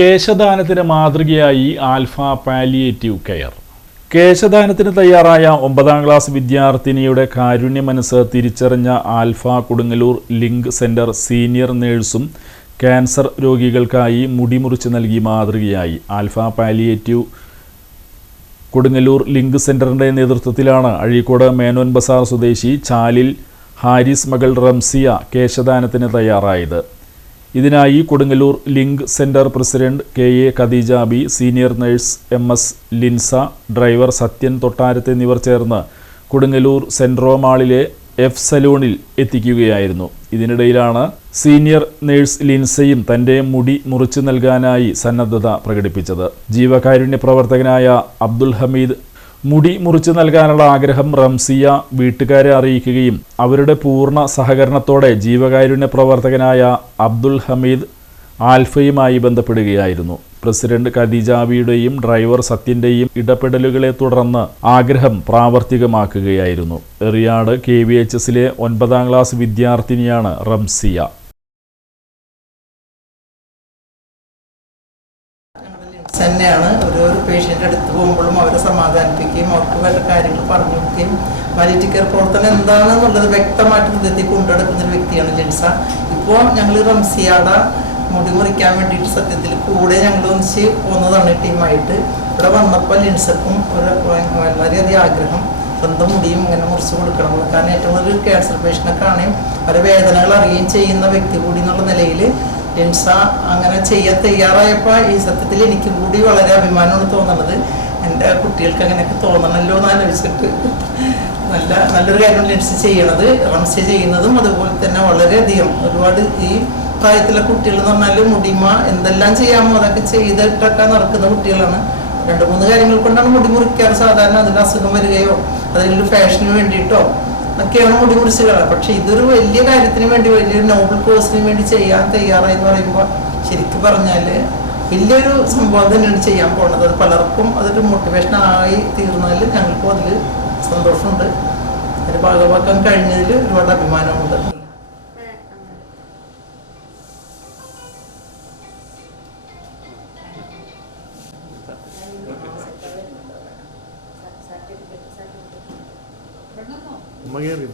കേശദാനത്തിന് മാതൃകയായി alpha palliative care. കേശദാനത്തിന് തയ്യാറായ 9ാം class വിദ്യാർത്ഥിനിയുടെ കാരുണ്യമനസ് തിരിച്ചറിഞ്ഞ alpha Kodungallur link centre senior നേഴ്സും ക്യാൻസർ രോഗികൾക്കായി മുടി മുറിച്ച് നൽകി മാതൃകയായി. ആൽഫ പാലിയേറ്റീവ് കൊടുങ്ങല്ലൂർ ലിങ്ക് സെന്ററിന്റെ നേതൃത്വത്തിലാണ് അഴീക്കോട് മേനോൻ ബസാർ സ്വദേശി ചാലിൽ ഹാരിസ് മകൾ റംസിയ കേശദാനത്തിന് തയ്യാറായത്. ഇതിനായി Kodungallur link centre president KA. Khadeeja B, senior nurse MS. Linsa, driver Sathyan Thottarath എന്നിവർ ചേർന്ന് കൊടുങ്ങല്ലൂർ സെൻട്രോ മാളിലെ എഫ് സലൂണിൽ എത്തിക്കുകയായിരുന്നു. ഇതിനിടയിലാണ് സീനിയർ നഴ്സ് ലിൻസയും തന്റെ മുടി മുറിച്ചു നൽകാനായി സന്നദ്ധത പ്രകടിപ്പിച്ചത്. ജീവകാരുണ്യ പ്രവർത്തകനായ അബ്ദുൽ ഹമീദ് മുടി മുറിച്ചു നൽകാനുള്ള ആഗ്രഹം റംസിയ വീട്ടുകാരെ അറിയിക്കുകയും അവരുടെ പൂർണ്ണ സഹകരണത്തോടെ ജീവകാരുണ്യ പ്രവർത്തകനായ അബ്ദുൽ ഹമീദ് ആൽഫയുമായി ബന്ധപ്പെടുകയായിരുന്നു. പ്രസിഡന്റ് ഖദീജാബിയുടെയും ഡ്രൈവർ സത്യന്റെയും ഇടപെടലുകളെ തുടർന്ന് ആഗ്രഹം പ്രാവർത്തികമാക്കുകയായിരുന്നു. എറിയാട് KVHSലെ 9ാം ക്ലാസ് വിദ്യാർത്ഥിനിയാണ് റംസിയ. തന്നെയാണ് ഓരോ പേഷ്യൻ്റെ അടുത്ത് പോകുമ്പോഴും അവരെ സമാധാനിപ്പിക്കുകയും അവർക്ക് വേണ്ട കാര്യങ്ങൾ പറഞ്ഞു കൊടുക്കുകയും പാലിയേറ്റീവ് കെയർ പ്രവർത്തനം എന്താണെന്നുള്ളത് വ്യക്തമായിട്ട് ഹൃദയത്തിൽ കൊണ്ടുനടക്കുന്ന ഒരു വ്യക്തിയാണ് ലിൻസ. ഇപ്പോൾ ഞങ്ങൾ റംസിയയുടെ മുടി മുറിക്കാൻ വേണ്ടിയിട്ട് സത്യത്തിൽ കൂടെ ഞങ്ങൾ ഒന്നിച്ച് പോകുന്നതാണ് ടീമായിട്ട്. ഇവിടെ വന്നപ്പോൾ ലിൻസക്കും വളരെയധികം ആഗ്രഹം സ്വന്തം മുടിയും ഇങ്ങനെ മുറിച്ച് കൊടുക്കണം. കാരണം ഏറ്റവും കൂടുതൽ ക്യാൻസർ പേഷ്യൻ്റൊക്കെ ആണെങ്കിൽ അവരുടെ വേദനകൾ അറിയുകയും ചെയ്യുന്ന വ്യക്തി കൂടി എന്നുള്ള നിലയിൽ ലിൻസ അങ്ങനെ ചെയ്യാൻ തയ്യാറായപ്പോൾ ഈ സത്യത്തിൽ എനിക്കും കൂടി വളരെ അഭിമാനമാണ് തോന്നുന്നത്. എൻ്റെ കുട്ടികൾക്ക് അങ്ങനെയൊക്കെ തോന്നണമല്ലോ എന്ന് ആലോചിച്ചിട്ട് നല്ലൊരു കാര്യം ലിൻസ ചെയ്യണത്, റംസിയ ചെയ്യുന്നതും അതുപോലെ തന്നെ വളരെയധികം ഒരുപാട് ഈ പ്രായത്തിലെ കുട്ടികൾ എന്ന് പറഞ്ഞാൽ മുടിമ എന്തെല്ലാം ചെയ്യാമോ അതൊക്കെ ചെയ്തിട്ടൊക്കെ നടക്കുന്ന കുട്ടികളാണ്. 2-3 കാര്യങ്ങൾ കൊണ്ടാണ് മുടി മുറിക്കാറ് സാധാരണ. അതിൻ്റെ അസുഖം വരികയോ അതിലൊരു ഫാഷന് വേണ്ടിയിട്ടോ ഒക്കെയാണ് മുടി മുറിച്ച് കാണുക. പക്ഷെ ഇതൊരു വലിയ കാര്യത്തിന് വേണ്ടി വലിയൊരു നോബൽ കോസിന് വേണ്ടി ചെയ്യാൻ തയ്യാറായി എന്ന് പറയുമ്പോൾ ശരിക്കും പറഞ്ഞാൽ വലിയൊരു സംഭവം തന്നെയാണ് ചെയ്യാൻ പോകുന്നത്. അത് പലർക്കും അതൊരു മോട്ടിവേഷൻ ആയി തീർന്നാൽ ഞങ്ങൾക്കും അതിൽ സന്തോഷമുണ്ട്. അതിന് ഭാഗമാക്കാൻ കഴിഞ്ഞതിൽ ഒരുപാട് അഭിമാനമുണ്ട്. ഉമ്മ കയറി